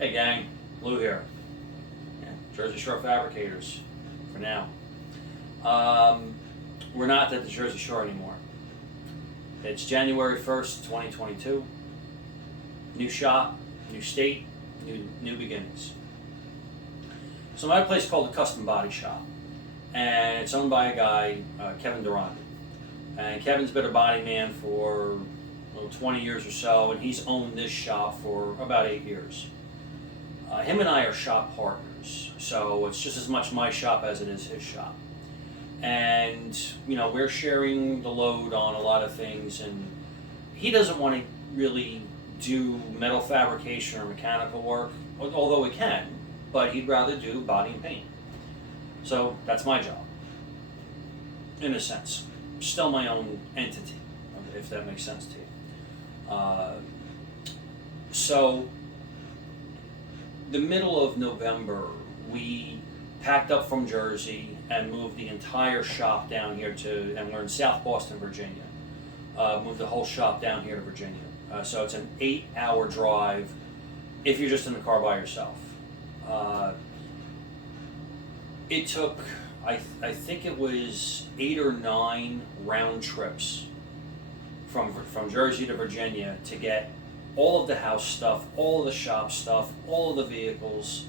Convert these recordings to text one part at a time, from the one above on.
Hey gang, Lou here. Yeah, Jersey Shore Fabricators, for now. We're not at the Jersey Shore anymore. It's January 1st, 2022. New shop, new state, new beginnings. So I'm at a place called the Custom Body Shop, and it's owned by a guy, Kevin Durand. And Kevin's been a body man for 20 years or so, and he's owned this shop for about 8 years. Him and I are shop partners, so it's just as much my shop as it is his shop. And, we're sharing the load on a lot of things, and he doesn't want to really do metal fabrication or mechanical work, although he can, but he'd rather do body and paint. So that's my job, in a sense. Still my own entity, if that makes sense to you. So the middle of November, we packed up from Jersey and moved the entire shop down here and we're in South Boston, Virginia. Moved the whole shop down here to Virginia. So it's an 8-hour drive if you're just in the car by yourself. It took, I think it was 8 or 9 round trips from Jersey to Virginia to get all of the house stuff, all of the shop stuff, all of the vehicles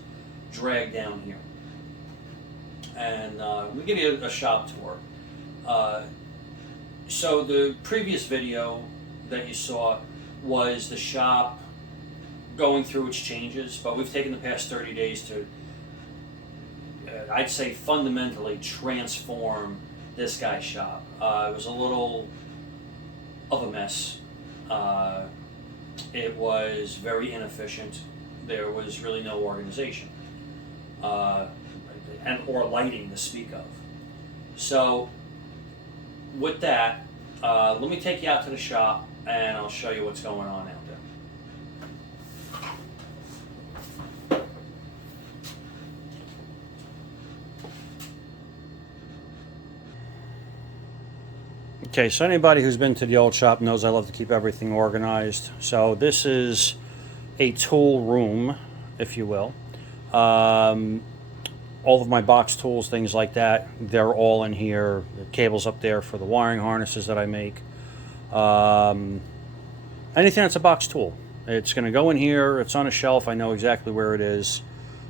dragged down here. And we give you a shop tour. So the previous video that you saw was the shop going through its changes, but we've taken the past 30 days to, I'd say, fundamentally transform this guy's shop. It was a little of a mess. It was very inefficient. There was really no organization or lighting to speak of. So with that, let me take you out to the shop and I'll show you what's going on out there. Okay, so anybody who's been to the old shop knows I love to keep everything organized. So this is a tool room, if you will. All of my box tools, things like that, they're all in here. The cable's up there for the wiring harnesses that I make. Anything that's a box tool, it's going to go in here. It's on a shelf. I know exactly where it is.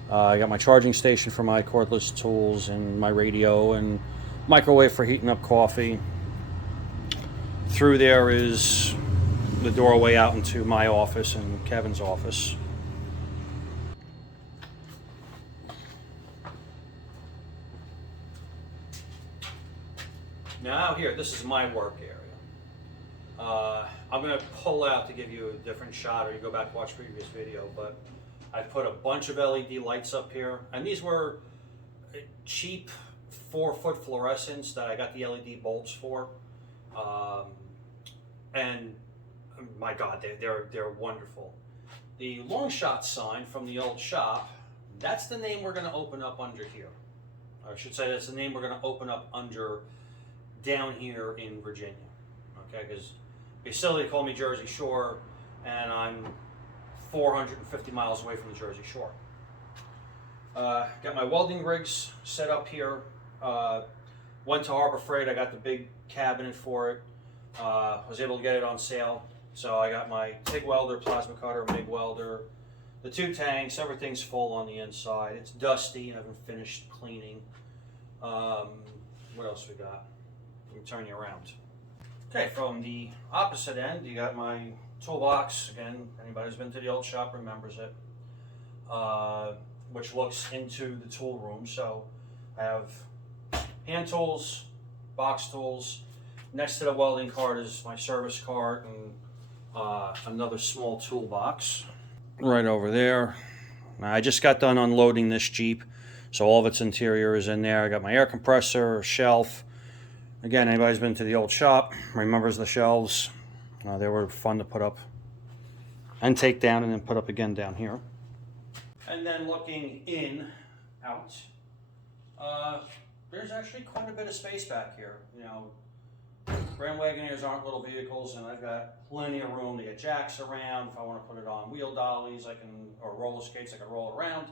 I got my charging station for my cordless tools and my radio and microwave for heating up coffee. Through there is the doorway out into my office and Kevin's office. Now here, this is my work area. I'm going to pull out to give you a different shot, or you go back and watch previous video, but I put a bunch of LED lights up here, and these were cheap 4-foot fluorescents that I got the LED bulbs for. And my God, they're wonderful. The long shot sign from the old shop, that's the name we're going to open up under here. Or I should say that's the name we're going to open up under down here in Virginia. Okay, because they still call me Jersey Shore, and I'm 450 miles away from the Jersey Shore. Got my welding rigs set up here. Went to Harbor Freight. I got the big cabinet for it. Was able to get it on sale. So I got my TIG welder, plasma cutter, MIG welder, the 2 tanks. Everything's full on the inside. It's dusty. I haven't finished cleaning. What else we got? Let me turn you around. Okay, from the opposite end, you got my toolbox. Again, anybody who's been to the old shop remembers it. Which looks into the tool room. So I have hand tools, box tools. Next to the welding cart is my service cart and another small toolbox. Right over there. Now, I just got done unloading this Jeep, so all of its interior is in there. I got my air compressor, shelf. Again, anybody who's been to the old shop remembers the shelves. They were fun to put up and take down and then put up again down here. And then looking out, there's actually quite a bit of space back here. Grand Wagoneers aren't little vehicles, and I've got plenty of room to get jacks around. If I want to put it on wheel dollies, I can, or roller skates, I can roll it around.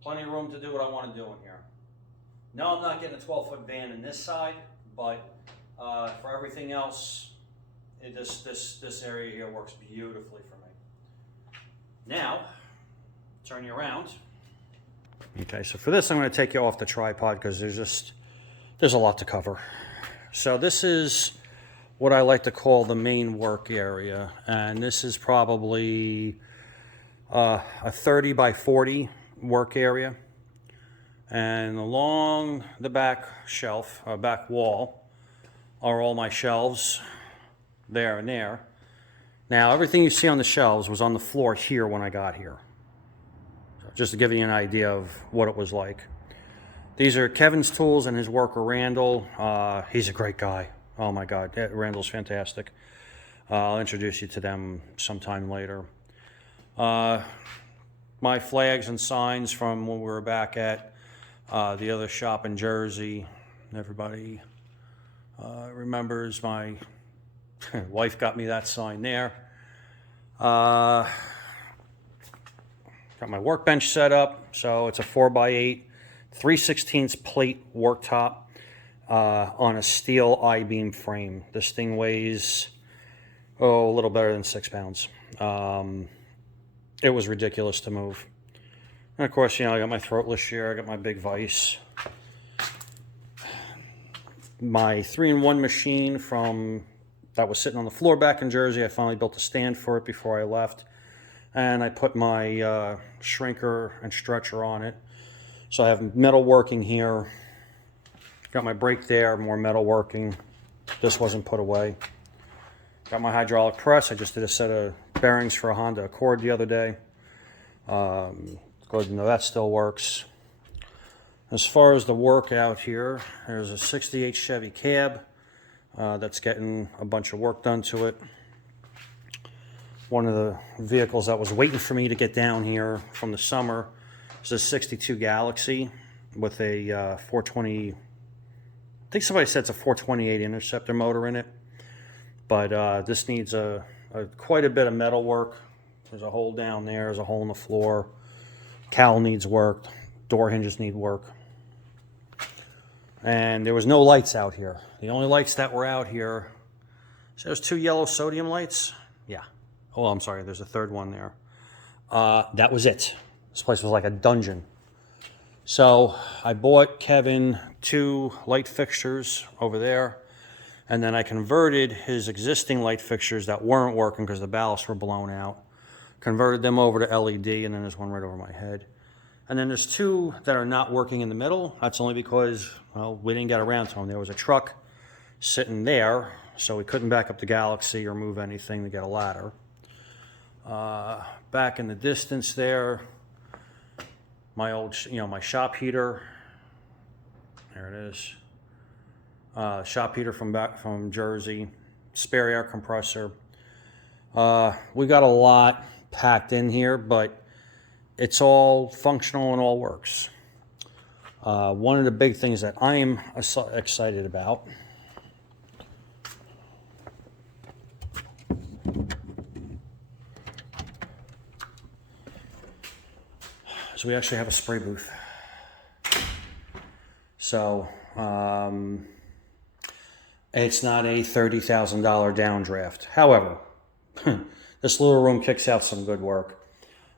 Plenty of room to do what I want to do in here. No, I'm not getting a 12-foot van in this side, but for everything else, this area here works beautifully for me. Now, turn you around. Okay, so for this, I'm going to take you off the tripod because there's a lot to cover. So this is what I like to call the main work area, and this is probably a 30 by 40 work area. And along the back shelf, back wall, are all my shelves, there and there. Now, everything you see on the shelves was on the floor here when I got here. So just to give you an idea of what it was like. These are Kevin's tools and his worker, Randall. He's a great guy. Oh my God, Randall's fantastic. I'll introduce you to them sometime later. My flags and signs from when we were back at the other shop in Jersey. Everybody remembers my wife got me that sign there. Got my workbench set up, so it's a 4x8, 3/16 plate worktop on a steel I-beam frame. This thing weighs, a little better than 6 pounds. It was ridiculous to move. And of course, I got my throatless shear, I got my big vise. My 3-in-1 machine that was sitting on the floor back in Jersey. I finally built a stand for it before I left. And I put my shrinker and stretcher on it. So I have metal working here. Got my brake there, more metal working. This wasn't put away. Got my hydraulic press. I just did a set of bearings for a Honda Accord the other day. Good to know that still works. As far as the work out here, there's a 68 Chevy cab that's getting a bunch of work done to it. One of the vehicles that was waiting for me to get down here from the summer is a 62 Galaxy with a 420, I think somebody said it's a 428 Interceptor motor in it. But this needs quite a bit of metal work. There's a hole down there, there's a hole in the floor. Cowl needs work, door hinges need work. And there was no lights out here. The only lights that were out here, so there's 2 yellow sodium lights. Yeah. Oh, I'm sorry, there's a third one there. That was it. This place was like a dungeon. So I bought Kevin 2 light fixtures over there, and then I converted his existing light fixtures that weren't working because the ballasts were blown out, converted them over to LED, and then there's one right over my head. And then there's 2 that are not working in the middle. That's only because, well, we didn't get around to them. There was a truck sitting there, so we couldn't back up the Galaxy or move anything to get a ladder. Back in the distance there, my old, my shop heater. There it is. Shop heater from Jersey, spare air compressor. We got a lot packed in here, but it's all functional and all works. One of the big things that I am excited about is we actually have a spray booth. So it's not a $30,000 downdraft. However, this little room kicks out some good work.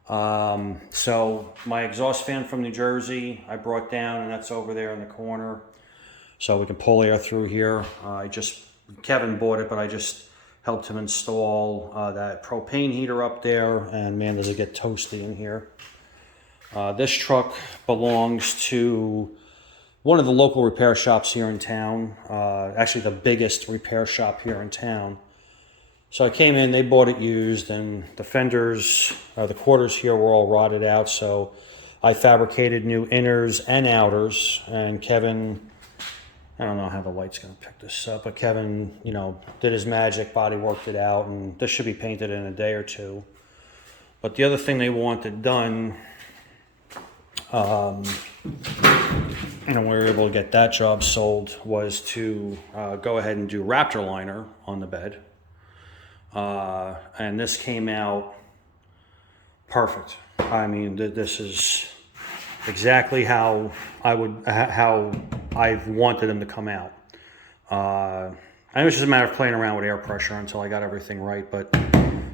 So my exhaust fan from New Jersey, I brought down, and that's over there in the corner. So we can pull air through here. Kevin bought it, but I just helped him install that propane heater up there, and man, does it get toasty in here. This truck belongs to one of the local repair shops here in town, actually the biggest repair shop here in town. So I came in, they bought it used, and the fenders, the quarters here were all rotted out, so I fabricated new inners and outers, and Kevin, I don't know how the light's going to pick this up, but Kevin, did his magic, body worked it out, and this should be painted in a day or 2. But the other thing they wanted done, and we were able to get that job sold was to go ahead and do Raptor liner on the bed. And this came out perfect. I mean, this is exactly how I've wanted them to come out. And it was just a matter of playing around with air pressure until I got everything right, but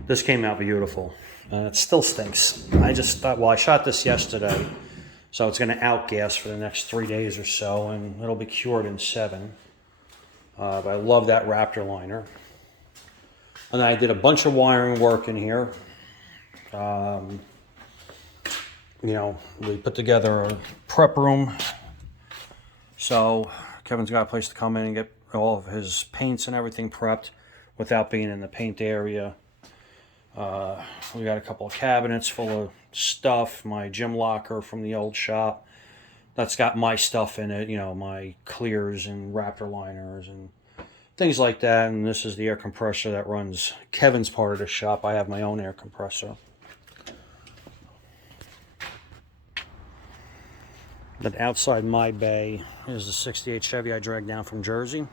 this came out beautiful. It still stinks. I just thought, well, I shot this yesterday, so it's going to outgas for the next 3 days or so, and it'll be cured in 7. But I love that Raptor liner. And I did a bunch of wiring work in here. You know, we put together a prep room. So Kevin's got a place to come in and get all of his paints and everything prepped without being in the paint area. We got a couple of cabinets full of stuff, my gym locker from the old shop. That's got my stuff in it, you know, my clears and Raptor liners and things like that. And this is the air compressor that runs Kevin's part of the shop. I have my own air compressor. But outside my bay is the 68 Chevy I dragged down from Jersey.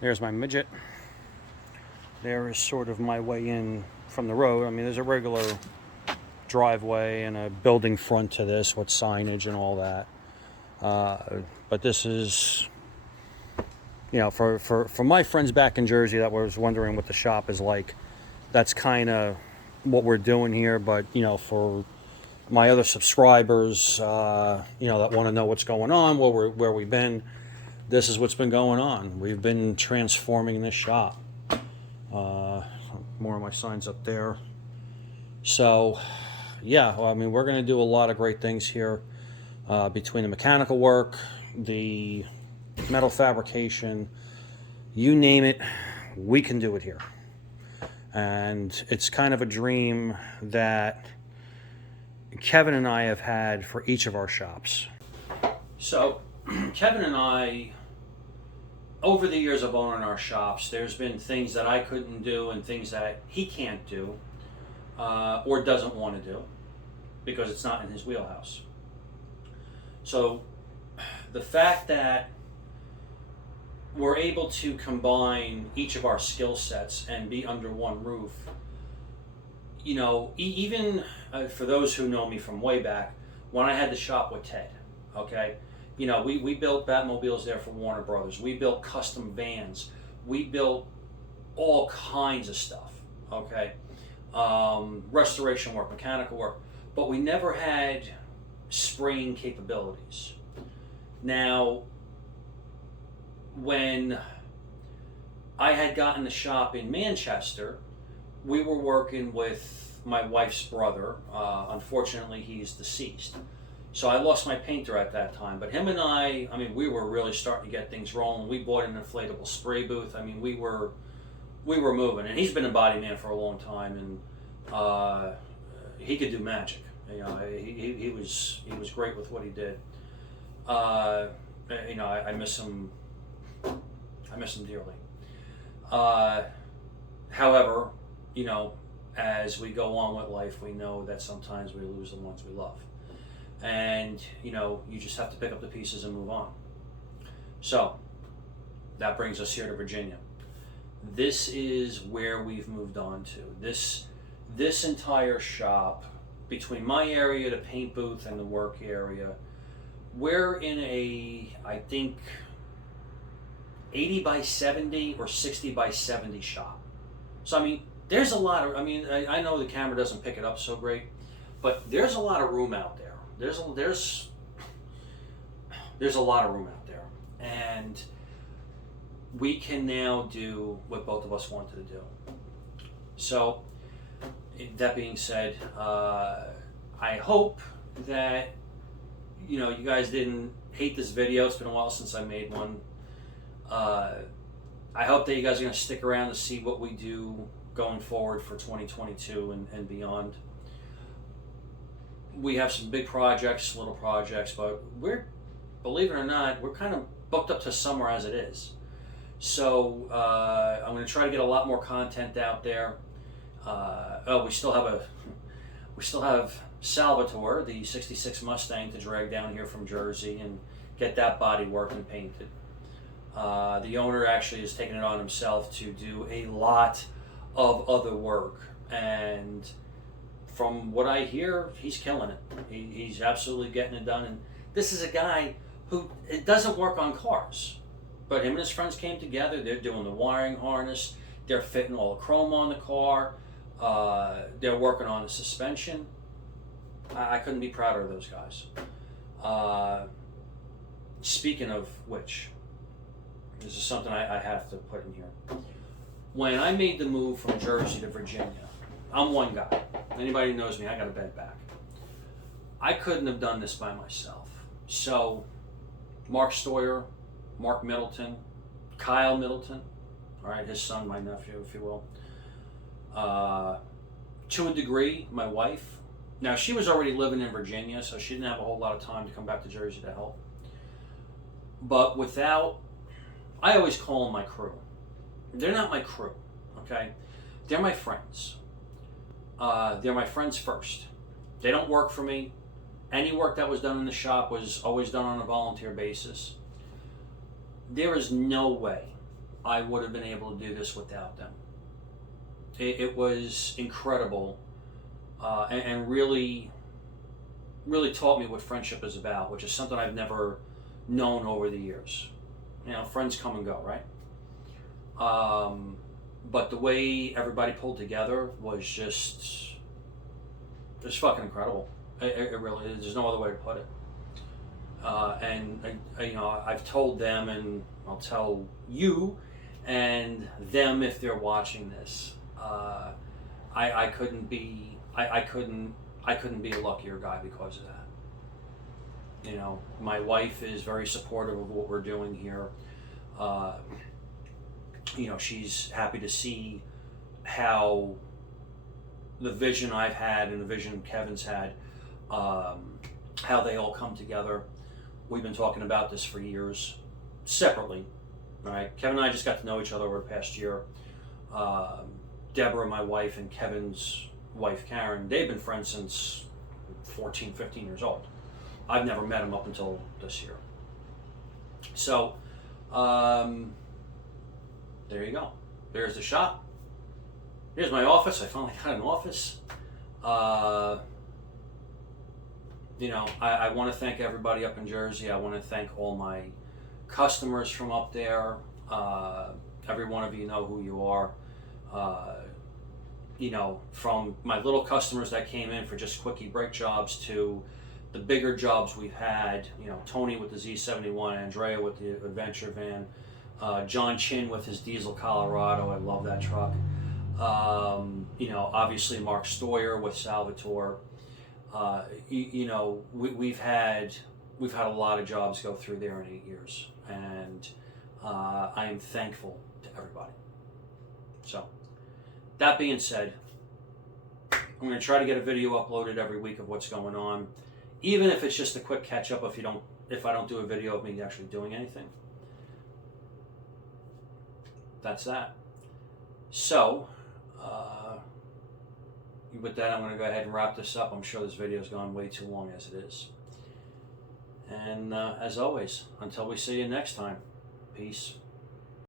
There's my midget. There is sort of my way in from the road. I mean, there's a regular driveway and a building front to this with signage and all that. But this is, you know, for my friends back in Jersey that was wondering what the shop is like, that's kind of what we're doing here. But, you know, for my other subscribers, you know, that want to know what's going on, where we've been, this is what's been going on. We've been transforming this shop. More of my signs up there. So, yeah, well, I mean, we're going to do a lot of great things here between the mechanical work, the metal fabrication, you name it, we can do it here. And it's kind of a dream that Kevin and I have had for each of our shops. So, Kevin and I, over the years of owning our shops, there's been things that I couldn't do and things that he can't do or doesn't want to do because it's not in his wheelhouse. So, the fact that we're able to combine each of our skill sets and be under one roof, you know, even for those who know me from way back, when I had the shop with Ted, okay? You know, we built Batmobiles there for Warner Brothers. We built custom vans. We built all kinds of stuff, okay? Restoration work, mechanical work. But we never had spraying capabilities. Now, when I had gotten the shop in Manchester, we were working with my wife's brother. Unfortunately, he's deceased. So I lost my painter at that time. But him and I mean, we were really starting to get things rolling. We bought an inflatable spray booth. I mean, we were moving. And he's been a body man for a long time, and he could do magic. You know, he was great with what he did. You know, I miss him. I miss him dearly. However, you know, as we go on with life, we know that sometimes we lose the ones we love. And, you know, you just have to pick up the pieces and move on. So, that brings us here to Virginia. This is where we've moved on to. This entire shop, between my area, the paint booth, and the work area, we're in a, I think, 80 by 70 or 60 by 70 shop. So, I mean, there's a lot of, I mean, I know the camera doesn't pick it up so great, but there's a lot of room out there. There's a lot of room out there. And we can now do what both of us wanted to do. So, that being said, I hope that, you know, you guys didn't hate this video. It's been a while since I made one. I hope that you guys are going to stick around to see what we do going forward for 2022 and beyond. We have some big projects, little projects, but believe it or not, we're kind of booked up to summer as it is. So I'm going to try to get a lot more content out there. We still have Salvatore, the '66 Mustang, to drag down here from Jersey and get that body worked and painted. The owner actually has taken it on himself to do a lot of other work, and from what I hear, he's killing it. He's absolutely getting it done. And this is a guy who it doesn't work on cars, but him and his friends came together. They're doing the wiring harness. They're fitting all the chrome on the car. They're working on the suspension. I couldn't be prouder of those guys. Speaking of which, this is something I have to put in here. When I made the move from Jersey to Virginia, I'm one guy. Anybody who knows me, I got a bed back. I couldn't have done this by myself. So, Mark Stoyer, Mark Middleton, Kyle Middleton, all right, his son, my nephew, if you will. To a degree, my wife. Now, she was already living in Virginia, so she didn't have a whole lot of time to come back to Jersey to help. But I always call them my crew. They're not my crew, okay? They're my friends. They're my friends first. They don't work for me. Any work that was done in the shop was always done on a volunteer basis. There is no way I would have been able to do this without them. It was incredible, and really, really taught me what friendship is about, which is something I've never known over the years. You know, friends come and go, right? But the way everybody pulled together was just fucking incredible. It really is. There's no other way to put it. And you know, I've told them, and I'll tell you and them if they're watching this. I couldn't be a luckier guy because of that. You know, my wife is very supportive of what we're doing here. You know, she's happy to see how the vision I've had and the vision Kevin's had, how they all come together. We've been talking about this for years, separately. All right, Kevin and I just got to know each other over the past year. Deborah, my wife, and Kevin's wife, Karen, they've been friends since 14, 15 years old. I've never met him up until this year. So, there you go. There's the shop. Here's my office. I finally got an office. You know, I want to thank everybody up in Jersey. I want to thank all my customers from up there. Every one of you know who you are. You know, from my little customers that came in for just quickie brake jobs to the bigger jobs we've had. You know, Tony with the Z71, Andrea with the Adventure Van, John Chin with his diesel Colorado. I love that truck. You know, obviously Mark Stoyer with Salvatore. You know, we've had a lot of jobs go through there in 8 years, and I am thankful to everybody. So, that being said, I'm going to try to get a video uploaded every week of what's going on, even if it's just a quick catch up. If I don't do a video of me actually doing anything, that's that. So, with that, I'm going to go ahead and wrap this up. I'm sure this video's gone way too long as it is. And as always, until we see you next time, peace.